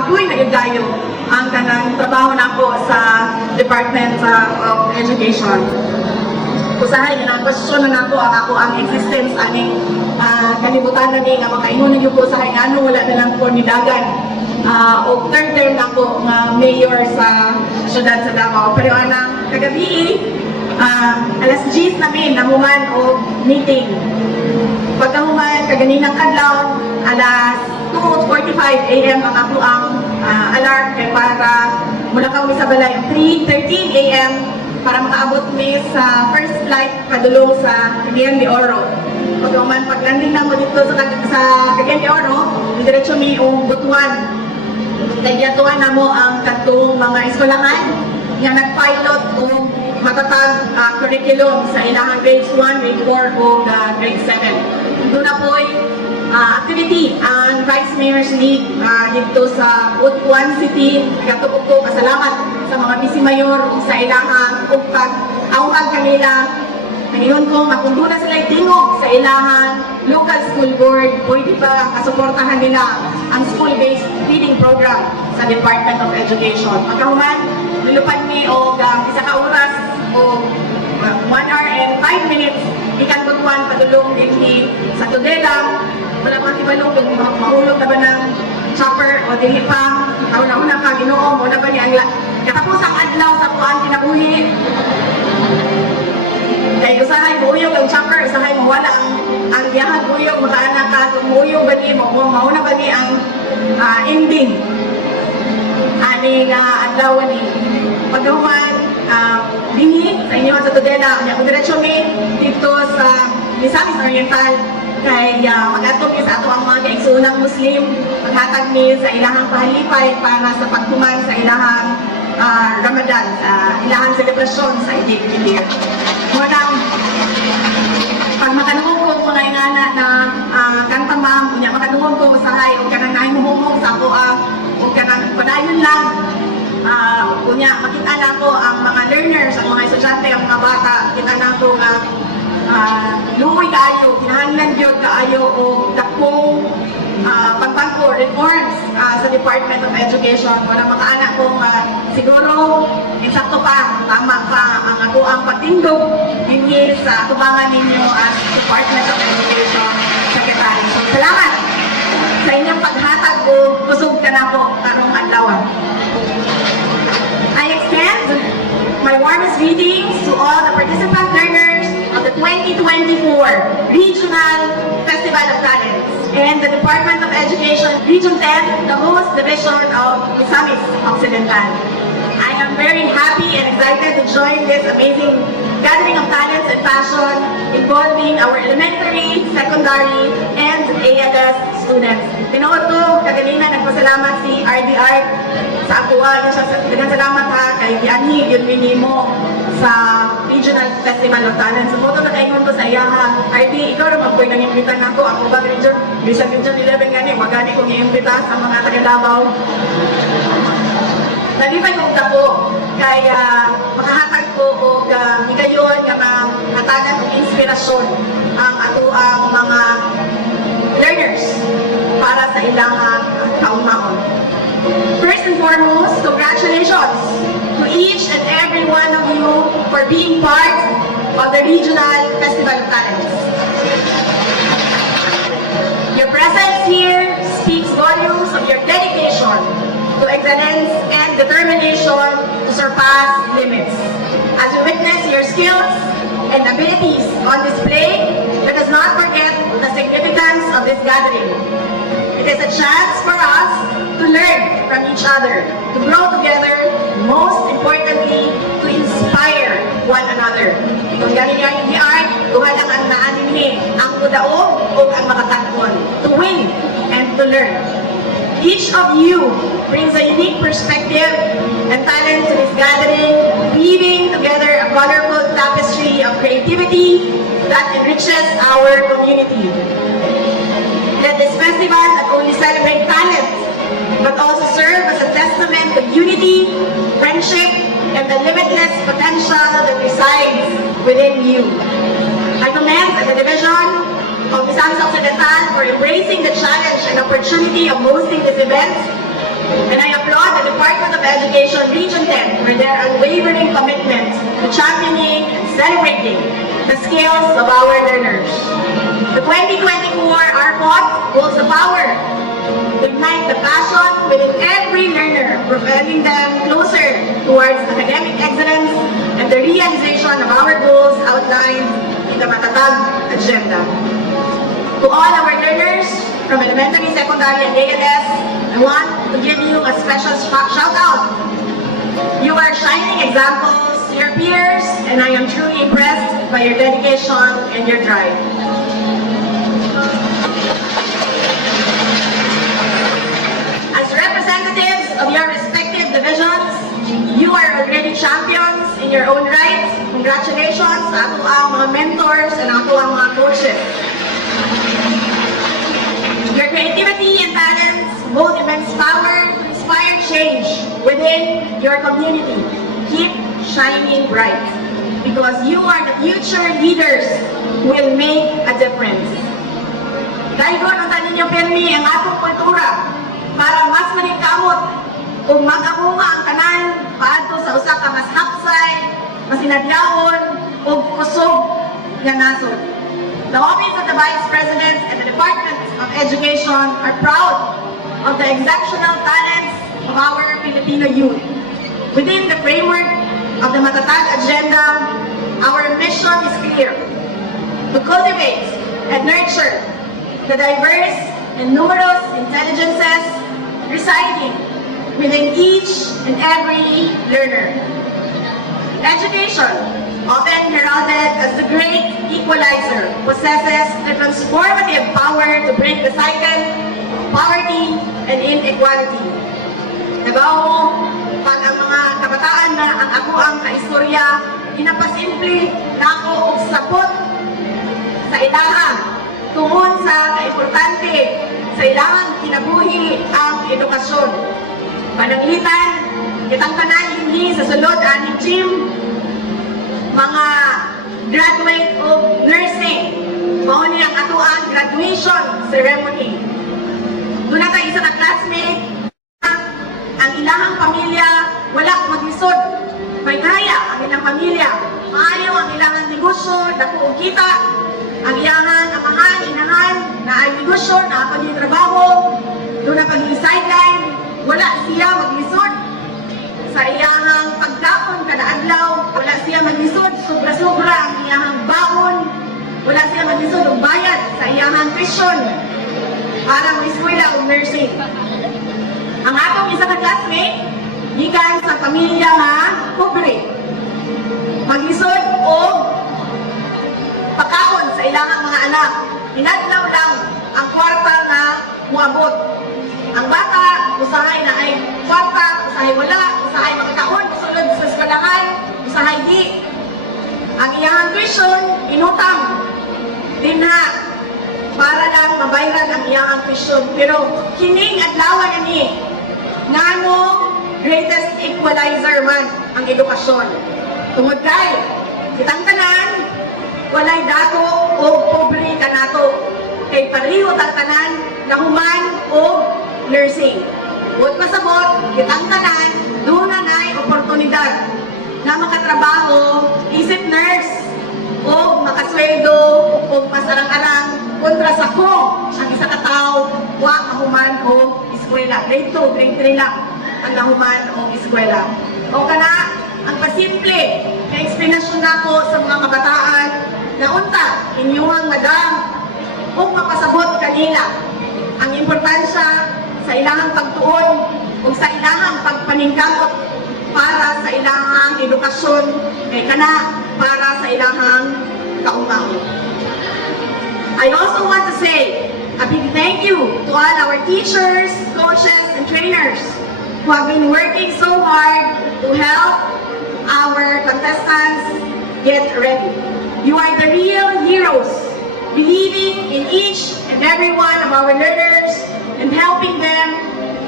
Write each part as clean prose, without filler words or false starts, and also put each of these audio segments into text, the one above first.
ako'y nagagayo ang kanang trabaho na ako sa Department of Education. Usahay nga question na nako ang existence aning kalibutan na ni nga makaingon na yung usahay nga ano wala na lang po nidagan o third term na ako nga mayor sa syudad sa Davao. Pero anang kagabi alas 10 namin nahuman o meeting. Pagkahuman kaganinang kadlaw alas 2:45 AM ang ako ang alarm kay para mula kami sa balay 3:13 AM para makaabot mi sa first flight padulong sa Cagayan de Oro. Pagkahuman paglanding na mo dito sa Cagayan de Oro, diretso mi og Butuan. Nagyatuan na mo ang katong mga eskwelahan nga nag-pilot o matatag curriculum sa ilahang grades 1, grade 4 o grade 7. Doon na po'y activity ang Vice Mayor's League dito sa Butuan City. Katupok ko pasalamat sa mga Vice Mayor sa ilahang pag-awag kanila. Ngayon ko, kung doon na sila tingog sa ilahang local school board, pwede ba kasuportahan nila ang school-based feeding program sa Department of Education. Pagkahuman, nilupad ni o isa ka oras o 1 hour and 5 minutes ikan Butuan padulong din sa Tudela. Wala pang ibalong kung mahulog na ba ng chopper o dili pa. Una ka, Ginoo, muna ba niya ang katapos ang adlaw sa kuan kinabuhi. Kaya usahay mo uyog ang chopper, usahay mo wala ang yahan uyog, makaanak ka, kung uyog ba ni mo, mauna ba ni ang ending. Aning adlaw ni. Pagkahuman, dinhi sa inyo sa Tudela, kung diretsyo mi dito sa Misamis Oriental, kay mag-atog sa ato ang mga kaigsuunang Muslim, maghatag mi sa ilahang pahalipay para sa pagtuman sa ilahang Ramadan, sa ilahang selebrasyon sa Eid. Munang, pag makanungog ko mga inana na kanta ma'am, kunya makanungog ko usahay o kanang nahimuhumog sa ako o kanang padayon lang, kunya makita na ko ang mga learners, ang mga estudyante, ang mga bata, kita na ko nga luoy kaayo, kinahanglan gyud kaayo o dakong pagpangko reforms sa Department of Education. Wala mga anak kong siguro insakto pa, tama pa ang ako ang pagtindog dinhi sa tubangan ninyo as Department of Education Secretary. So salamat sa inyong paghatag o kusog ka na po karong adlaw. I extend my warmest greetings to all the participant learners of the 2024 Regional Festival of Talents and the Department of Education Region 10, the host division of Misamis Occidental. I am very happy and excited to join this amazing gathering of talents and passion involving our elementary, secondary, and ALS students. Tinuod to, kaganina nagpasalamat si RDR sa akuha. Dengan salamat ha, kay Bianhi, yun minimo sa Regional Festival of Talents. Sumoto na kaingon ko sa iya ha, RD, ikaw rin magpoy nang imbitan ako. Ako ba, Region 11 gani, magani kong i-imbita sa mga taga-Davao. Nalipay kong tapo, kaya makahatag ko o higayon nga mahatagan ng inspirasyon ang ato ang mga learners para sa ilang kaunahon. First and foremost, congratulations to each and every one of you for being part of the Regional Festival of Talents. Your presence here speaks volumes of your dedication to excellence and determination to surpass limits. As we witness your skills and abilities on display, let us not forget the significance of this gathering. It is a chance for us to learn from each other, to grow together, most importantly, to inspire one another. Kung galing yan yung art, duha lang ang naaninhi, ang kudaog o ang makatagpon, to win and to learn. Each of you brings a unique perspective and talent to this gathering, weaving together a colorful tapestry of creativity that enriches our community. Let this festival not only celebrate talent, but also serve as a testament to unity, friendship, and the limitless potential that resides within you. I commend the division of Misamis Occidental for embracing the challenge and opportunity of hosting this event. And of Education Region 10 for their unwavering commitment to championing and celebrating the skills of our learners. The 2024 RPOT holds the power to ignite the passion within every learner, propelling them closer towards academic excellence and the realization of our goals outlined in the Matatag Agenda. To all our learners from elementary, secondary, and ALS, I want to give you a special shout out. You are shining examples to your peers, and I am truly impressed by your dedication and your drive. As representatives of your respective divisions, you are already champions in your own right. Congratulations sa ato ang mga mentors and ato ang mga coaches. Your creativity and talents hold immense power to inspire change within your community. Keep shining bright because you are the future leaders who will make a difference. Dahil doon ang tanin niyo permi ang atong kultura para mas maningkamot kung mag-amunga ang tanan paadto sa usa ka mas hapsay, mas inadlawon o kusog nga nasod. The Office of the Vice President and the Department of Education are proud of the exceptional talents of our Filipino youth. Within the framework of the Matatag Agenda, our mission is clear: to cultivate and nurture the diverse and numerous intelligences residing within each and every learner. Education, often heralded as the great equalizer, possesses the transformative power to break the cycle of poverty and inequality. Nabaw, pag ang mga kabataan na ang ako ang kaistorya, inapasimple na ako og sapot sa ilaha tungod sa kaimportante sa ilahang kinabuhi ang edukasyon. Pananglitan, kitang tanan hindi sa sulod ani Jim, mga graduate of nursing, mao ni ang ato ang graduation ceremony. Doon na tayo isa na classmate, ang ilahang pamilya wala maglisod, may kaya ang ilang pamilya, maayo ang ilahang negosyo, dako og kita, ang ilahang amahan, inahan, na ay negosyo, na ako yung trabaho, doon na pag sideline, wala siya maglisod. Sa iyahang pagdapon kada adlaw, wala siya maglisod, sobra-sobra ang iyahang baon, wala siya maglisod og bayad sa iyahang tuition para mo eskwela o nursing. Ang atong isa ka classmate, gikan sa pamilya nga pobre, maglisod o pagkaon sa ilahang mga anak, inadlaw lang ang kwarta nga muabot. Ang bata, usahay na ay kwarta, usahay wala, usahay makakaon, usulod sa eskwelahan, usahay di. Ang iyahang tuition, inutang din na para lang mabayaran ang iyahang tuition. Pero kining adlawan ni ngano greatest equalizer man ang edukasyon. Tungod kay kitang tanan, walay dato o pobre kanato. Kay pareho tang tanan na human o nursing. Huwag pasabot, kitang tanan, doon na na'y oportunidad na makatrabaho, isip nurse, o makasweldo, o masarang-arang, kontra sa ko, ang isa katao, wa mahuman o eskwela. Grade 2, grade 3 lang ang nahuman o eskwela. O kana, ang pasimple na explanation nako sa mga kabataan na unta, inyong madam, o mapasabot kanila ang importansya sa ilahang pagtuon o sa ilahang pagpaningkamot para sa ilahang edukasyon kay kana para sa ilahang kaumao. I also want to say a big thank you to all our teachers, coaches, and trainers who have been working so hard to help our contestants get ready. You are the real heroes, believing in each and every one of our learners and helping them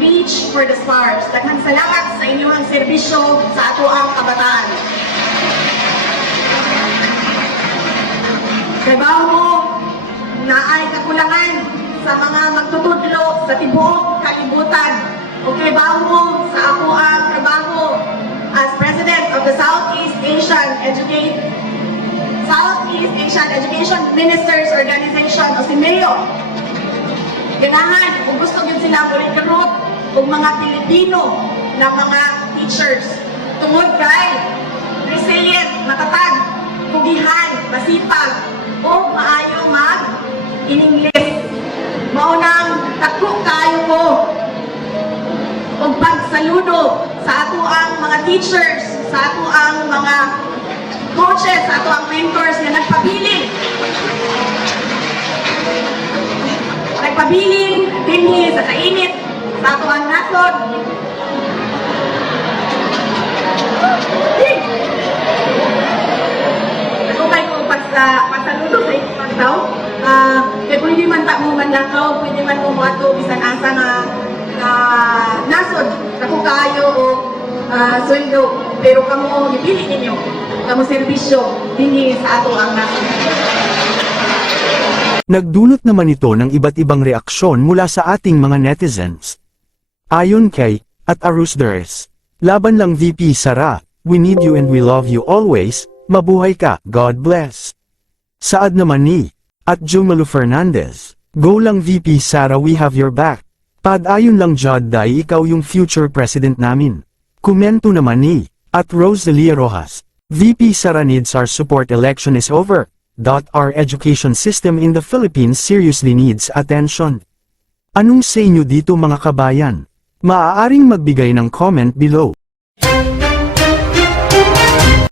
reach for the stars. Daghang salamat sa inyong serbisyo sa ato ang kabataan. Trabaho mo na ay kakulangan sa mga magtutudlo sa tibuok kalibutan. O trabaho mo sa ako ang Southeast Asian Education Ministers Organization o si MEO. Ganahan, kung gusto yun sila mo recruit kung mga Pilipino na mga teachers. Tungod kay resilient, matatag, pugihan, masipag, o maayo mag-in-English. Maunang takbo kayo ko o pagsaludo sa ato ang mga teachers, sa ato ang mga coaches, sa ato ang mentors na nagpabiling dinhi sa kainit sa ato ang nasod. Ako kayo pagsaludo sa inyong pagtaw. Kaya pwede man ta mo manlakaw, pwede man mo ato bisan asa nga nasod, ako kayo o sweldo, pero kamo ipili ninyo, kamo serbisyo dinhi sa ato ang nasod. Nagdulot naman ito ng iba't ibang reaksyon mula sa ating mga netizens. Ayon kay @Arusdares, laban lang VP Sara, we need you and we love you always, mabuhay ka, God bless. Saad naman ni @Jumalu Fernandez, go lang VP Sara, we have your back. Pad-ayon lang Jod Day, ikaw yung future president namin. Komento naman ni @Rosalia Rojas, VP Sara needs our support, election is over. Our education system in the Philippines seriously needs attention. Anong sa inyo dito mga kabayan? Maaaring magbigay ng comment below.